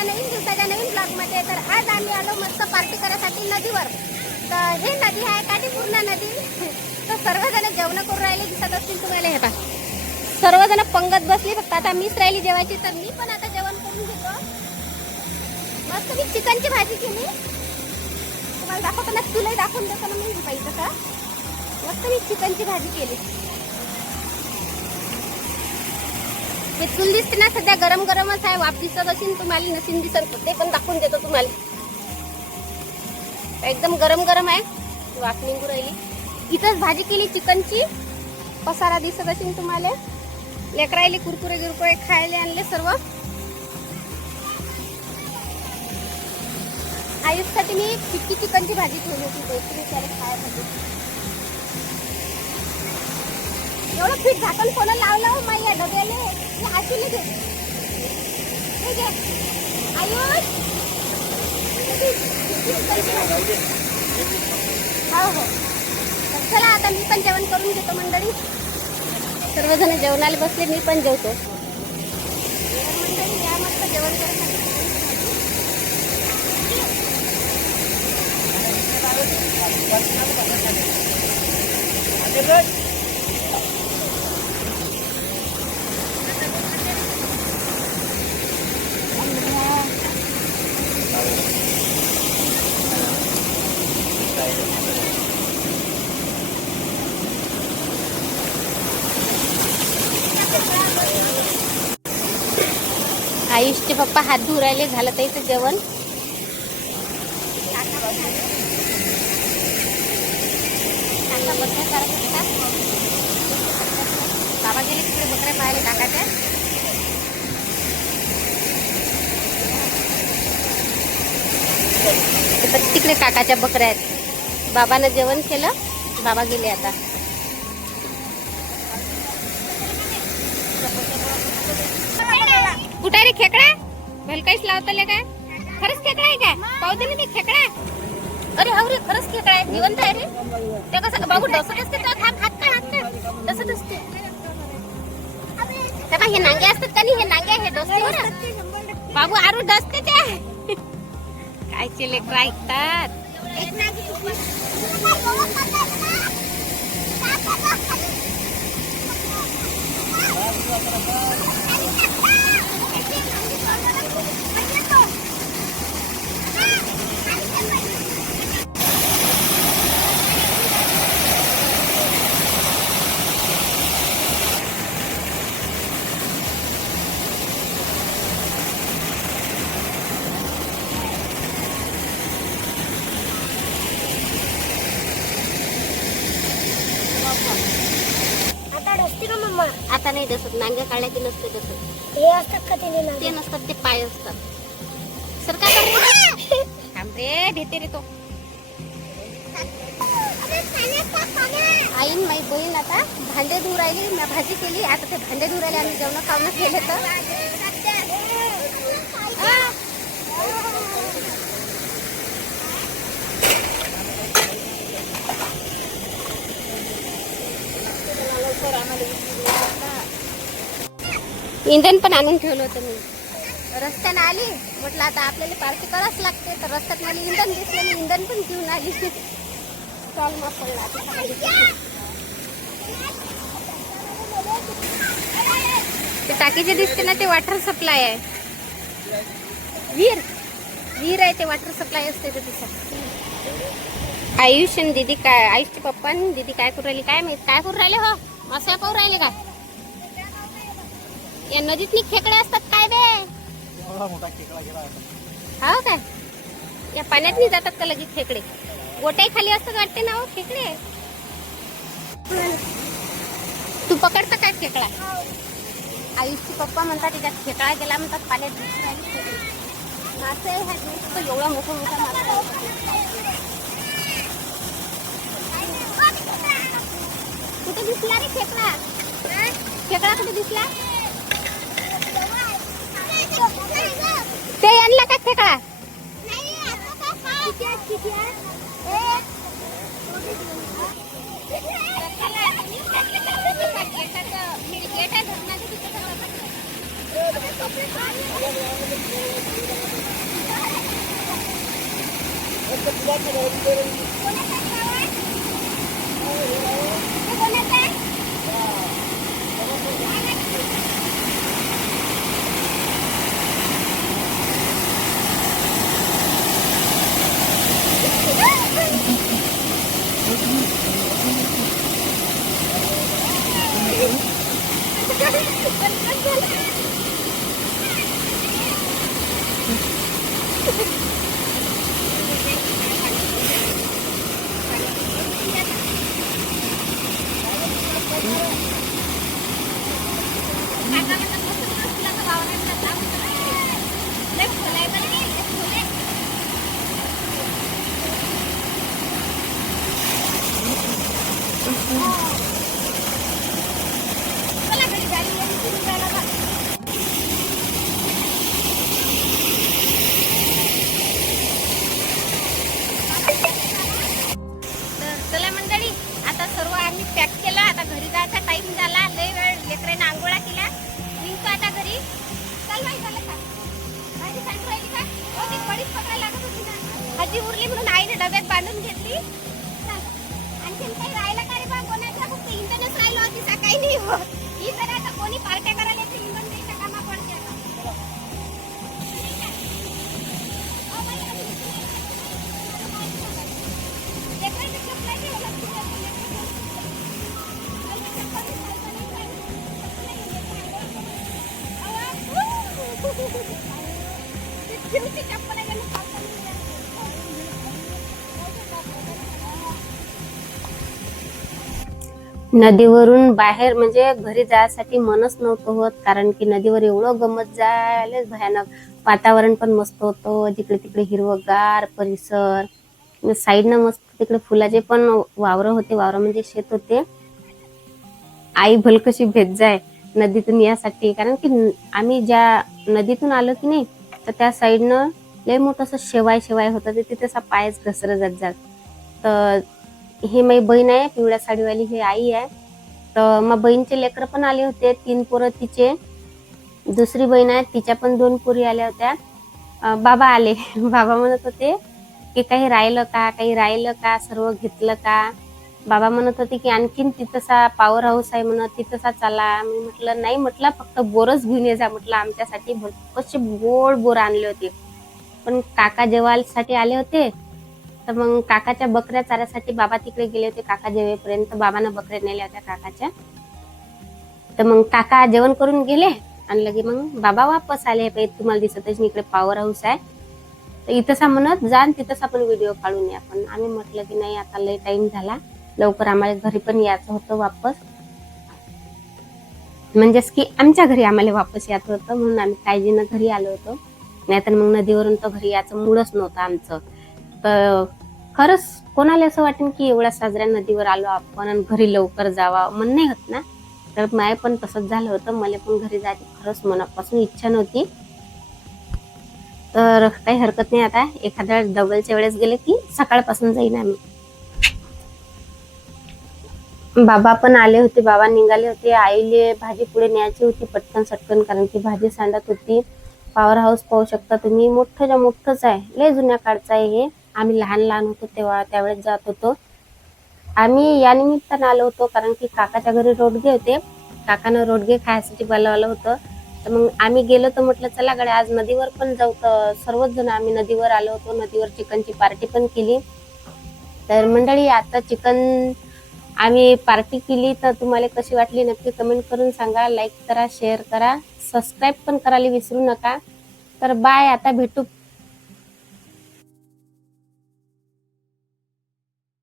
आपल्या नवीन दिवसाच्या नवीन ब्लॉगमध्ये तर आज आम्ही आलो मस्त पार्टी करायसाठी नदीवर. तर हे नदी आहे काठीपूर्ण नदी. तर सर्वजण जेवणं करून राहिले दिसत असतील तुम्हाला हे पा सर्वजण पंगत बसली फक्त आता मीच राहिली जेवायची तर मी पण आता जेवण करून घेतो. मस्त मी चिकनची भाजी केली. तुम्हाला दाखवतो ना तुलाही दाखवून देतो ना मी पाहिजे का? मस्त मी चिकनची भाजी केली. हे चूल दिसते ना सध्या गरम गरमच आहे. वाफ दिसत असेल तुम्हाला नसीन दिसत ते पण दाखवून देतो तुम्हाला. एकदम गरम गरम आहे वाफ निघू राहिली. इथंच भाजी केली चिकनची. पसारा दिसत असेल तुम्हाला. लेकरायले कुरकुरे गिरकुरे खायला आणले सर्व. आयुषसाठी मी चिक्की चिकनची भाजी ठेवली होती. दोन तीन खायसाठी एवढं पीठ झाकण कोणा लावलं हो माई या डब्याले हे आशीने घे हे आयुष. हो हो. चला आता मी पण जेवण करून घेतो मंडळी. सर्वजण जेवणाला बसले मी पण जेवतो. मंडळी या मस्त जेवण करण्यासाठी आयुषचे पप्पा हात धुवून राहिले झालं त्याचं जेवण. काका बाबा गेले तिकडे बकऱ्या पाहिले काकाच्या. पण तिकडे काकाच्या बकऱ्या आहेत. बाबानं जेवण केलं बाबा गेले आता. कुठे रे खेकडा? भलकाईच लावतले काय? खरंच खेकडा आहे काय? पाहू दे ना ते खेकडा? अरे हो रे खरंच खेकडा आहे. जिवंत आहे रे. ते कसं बाबू डसत असते तर हात हात काय हात काय डसत. असते हे नांगे असतात का नाही? हे नांगे हे डसते बरं. बाबू आरू डसते ते. कायचे लेकर ऐकतात? आता डसते का मम्मा आता नाही डसत नांगे काढल्या की नसते डसत हे असतात का ना ते नसतात ते पाय असतात. सर काय थांब रे देते रे तो. आईन माई बहीण आता भांडे धुवून राहिली मी भाजी केली आता ते भांडे धुवून राहिले आम्ही जेवण खावणं केले तर. इंधन पण आणून ठेवलं होतं मी. रस्त्याने आली. म्हटलं आता आपल्याला पार्टी करावंच लागते. तर रस्त्यात मला इंधन दिसलं मी इंधन पण घेऊन आली. स्टॉल मग पडला ते टाकीचे दिसते ना ते वॉटर सप्लाय आहे. वीर. वीर आहे ते वॉटर सप्लाय असते ते तिथं आयुष आणि दीदी काय आयुषचे पप्पा आणि दीदी काय करू राहिली? काय माहीत? काय करू राहिले हो? मासे पाहू राहिले का? या नदीत खेकडे असतात काय बे? हो काय या पाण्यात नाही जातात का लगेच खेकडे? गोटाई खाली असतात वाटते ना हो खेकडे? तू पकडता काय खेकडा? आयुषचे पप्पा म्हणतात त्याच्यात खेकडा गेला म्हणतात पाण्यात. मासे ह्या दिवस तर एवढा मोठा मोठा मासा. कुठे दिसला रे खेकडा? खेकडा कुठे दिसला? ते आणला का खेकडा गेट आहे धरणाचं तिथे तर चला मंडळी आता सर्व आम्ही पॅक केलं. आता घरी जायचा टाइम झाला. लय वेळ लेकरांना आंघोळा केला निघतो आता घरी. चल बाई झालं का भाजी सांडू राहिली का? हो ती कढीच पकायला लागत होती ना. भाजी उरली म्हणून आईने डब्यात बांधून घेतली. हो तर आता कोणी पार्ट्या करायला येते इंधन द्यायच्या कामा पडते आता. हो बाई, नदीवरून बाहेर म्हणजे घरी जायसाठी मनच नव्हतं होत कारण की नदीवर एवढं गमत जायलाच भयानक वातावरण पण मस्त होतं जिकडे तिकडे हिरवगार परिसर साईडनं मस्त तिकडे फुलाचे पण वावर होते वावर म्हणजे शेत होते. आई भलकशी भेट जाय नदीतून यासाठी कारण की आम्ही ज्या नदीतून आलो की नाही तर त्या साईडनं लय मोठं असं शेवाय शेवाय होतं ते तिथे असा पायच घसरत जात तर ही माझी बहीण आहे पिवळ्या साडीवाली ही आई आहे. तर मग बहीणचे लेकरं पण आले होते तीन पोरं तिचे. दुसरी बहीण आहे तिच्या पण दोन पोरी आल्या होत्या. बाबा आले. बाबा म्हणत होते की काही राहिलं का काही राहिलं का सर्व घेतलं का? बाबा म्हणत होते की आणखीन तिथंसा पॉवर हाऊस आहे म्हणत तिथंसा चला. मी म्हटलं नाही म्हटलं फक्त बोरच घेऊन ये जा म्हटलं. आमच्यासाठी भर- कसे गोड बोर आणले होते. पण काका जेवायसाठी आले होते. तर मग काकाच्या बकऱ्या चाऱ्यासाठी बाबा तिकडे गेले होते काका जेवेपर्यंत बाबानं बकऱ्या नेल्या होत्या काकाच्या. तर मग काका जेवण करून गेले आणि लगे मग बाबा वापस आले. पाहिजे तुम्हाला दिसतच नाही इकडे पॉवर हाऊस आहे. तर इथंसा म्हणत जा आणि तिथंच आपण व्हिडिओ काढून या. पण आम्ही म्हटलं की नाही आता लय टाइम झाला. लवकर आम्हाला घरी पण यायचं होतं वापस. म्हणजेच की आमच्या घरी आम्हाला वापस यायचं होतं म्हणून आम्ही काळजीनं घरी आलो होतो. नाहीतर मग नदीवरून तर घरी यायचं मूडच नव्हतं आमचं. तर खरंच कोणाला असं वाटेल की एवढ्या साजऱ्या नदीवर आलो आपण आणि घरी लवकर जावा? मन नाही होत ना. तर माय पण तसंच झालं होतं. मला पण घरी जायची खरंच मनापासून इच्छा नव्हती. तर काही हरकत नाही आता. एखाद्या डबलच्या वेळेस गेले की सकाळपासून जाईन आम्ही. बाबा पण आले होते. बाबा निघाले होते. आईले भाजी पुढे न्यायची होती पटकन सटकन कारण की भाजी सांडत होती. पॉवर हाऊस पाहू शकता तुम्ही. मोठं मोठंच आहे. लय जुन्या काळचं आहे हे. आम्ही लहान लहान होतो तेव्हा त्यावेळेस जात होतो. आम्ही या निमित्तानं आलो होतो कारण की काकाच्या घरी रोडगे होते. काकानं रोडगे खायसाठी बोलावलं होतं. तर मग आम्ही गेलो तर म्हटलं चला गड्या आज नदीवर पण जाऊ. तर सर्वच जण आम्ही नदीवर आलो होतो. नदीवर चिकनची पार्टी पण केली. तर मंडळी आता चिकन आम्ही पार्टी केली. तर तुम्हाला कशी वाटली नक्की कमेंट करून सांगा. लाईक करा शेअर करा. सबस्क्राईब पण करायला विसरू नका. तर बाय आता भेटू